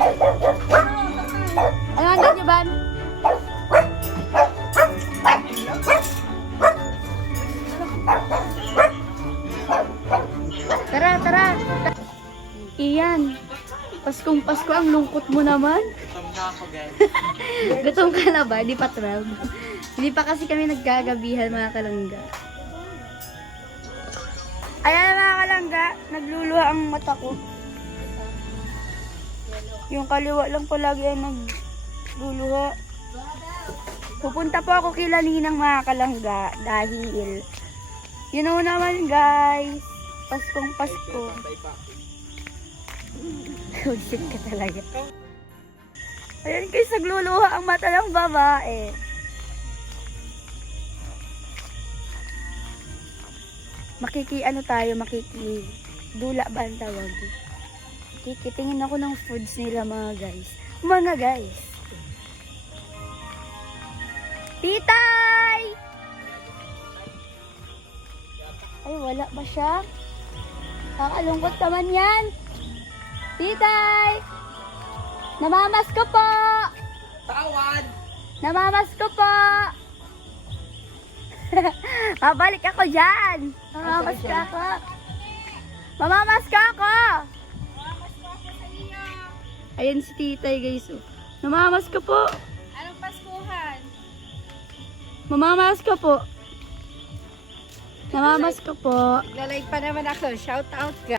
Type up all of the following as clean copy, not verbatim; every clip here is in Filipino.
Ano ang ganyan, Ban? Tara, tara. Iyan. Paskong Pasko, ang lungkot mo naman. Gutom na ako, guys. Gutom ka na ba? Di pa 12. Hindi pa kasi kami nagkagabihan, mga kalangga. Ayan, mga kalangga. Nagluluha ang mata ko. Yung kaliwa lang palagi ay nagluluha. Pupunta po ako kila Ninang, mga kalangga. Dahil, you know naman, guys. Paskong Pasko. Kulit ka talaga. Ayan guys, nagluluha ang mata ng babae. Dula ba ang tawag? Kikitingin ako ng foods nila, mga guys. Mga guys. Titay! Ay, wala ba siya? Kakalungkot naman yan. Titay! Namamas ko po! Tawad! Namamas ko po! Mabalik ako dyan! Mamamas ka ako! Mamamas ka ako! Ayan si Titay, guys. Oh. Namamas ka po! Anong Paskuhan? Mamamas ka po! Namamas ka po! Nagla-like pa naman ako. Shout out ka.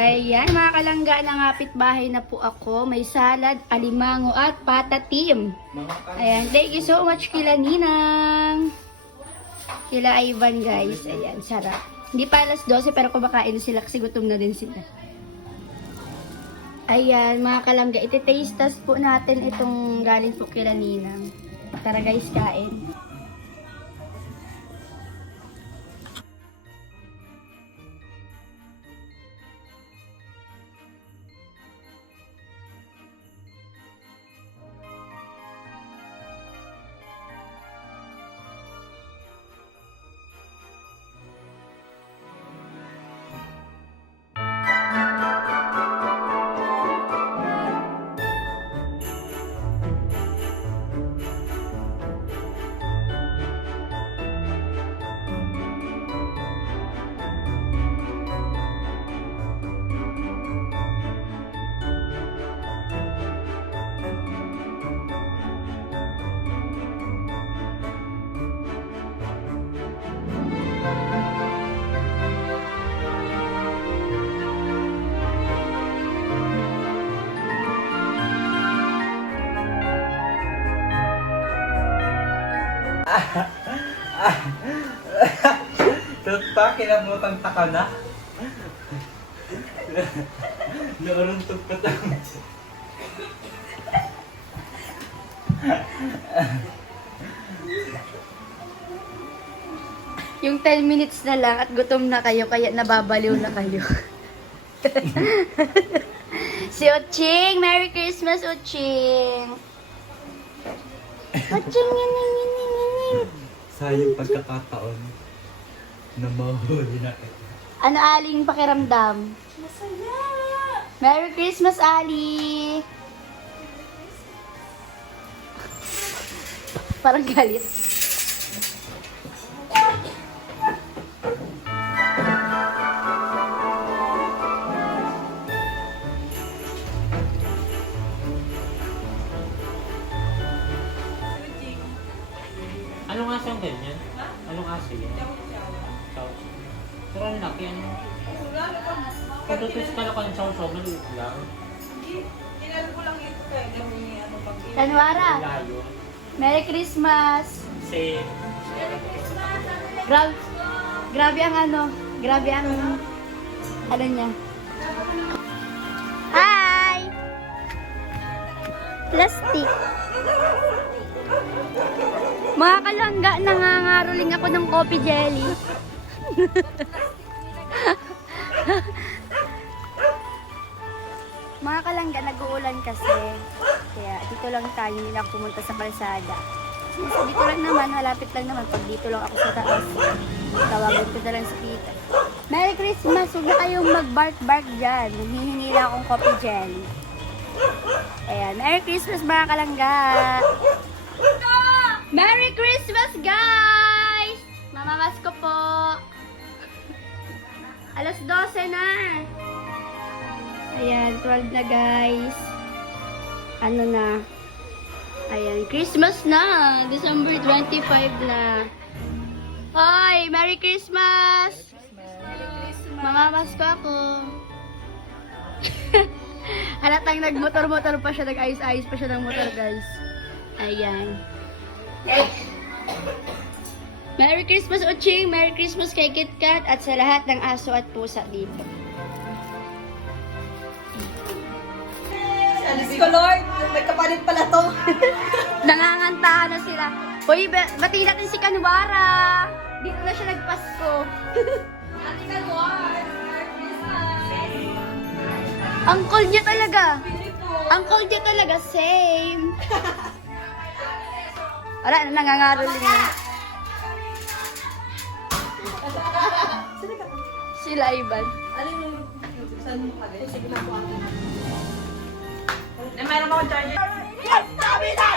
Ayan, mga kalangga, nangapit bahay na po ako. May salad, alimango at patatim. Ayan, thank you so much kila Ninang. Kila Ivan, guys. Ayan, sarap. Hindi pa alas 12 pero kumakain na sila kasi gutom na din sila. Ayan, mga kalangga, iti-taste test po natin itong galing po kila Ninang. Tara guys, kain. Tut pa, kinabutan ta ka na. Naruntog ka lang. Yung 10 minutes na lang at gutom na kayo, kaya nababaliw na kayo. Si Oching! Merry Christmas, Oching! Oching! Sayang pagkakataon na mahuli na kita. Ano, Aling, pakiramdam? Masaya! Merry Christmas, Ali! Parang galit. Anong aso ang ganyan? Anong aso yan? Chow. Pero ang laki, ano? Patutus ka lang ng chow-chow, maliit lang. Ilan ko lang ito kaya gawin ano pag Tanwara, Layo. Merry Christmas! Same. Grabe ang ano niya. Hi! Plastic. Mga kalangga, nangangaroling ako ng coffee jelly. Mga kalangga, nag-uulan kasi. Kaya dito lang tayo, hindi lang pumunta sa kalsada. Kasi dito lang naman, malapit lang naman. Pag dito lang ako sa taas, tawagan ko na lang si tita. Merry Christmas! Huwag na kayong mag-bark-bark dyan. Hihingi lang akong coffee dyan. Ayan, Merry Christmas mga kalangga! Merry Christmas guys! Mamamas ko po! Alas 12 na! Ayan, 12 na guys. Ano na? Ayan, Christmas na! December 25 na. Hoy! Merry Christmas! Mamamas ko ako. Halatang nagmotor-motor pa siya, nag-ayos-ayos pa siya ng motor guys. Ayan. Merry Christmas Oching! Merry Christmas kay KitKat at sa lahat ng aso at pusa dito. Alis ko, Lord. May kapalit pala to. Nangangantahan na sila. Hoy, bati natin si Kanwara! Dito na siya nagpasko. Ate ka, Lord. Merry Christmas. Uncle niya talaga. Beautiful. Uncle niya talaga, same. Wala, nangangaroling na. Sila Ivan. Alin yung saan mo kagay? Sige na po ako. Na meron akong charger. Yes, sabi na!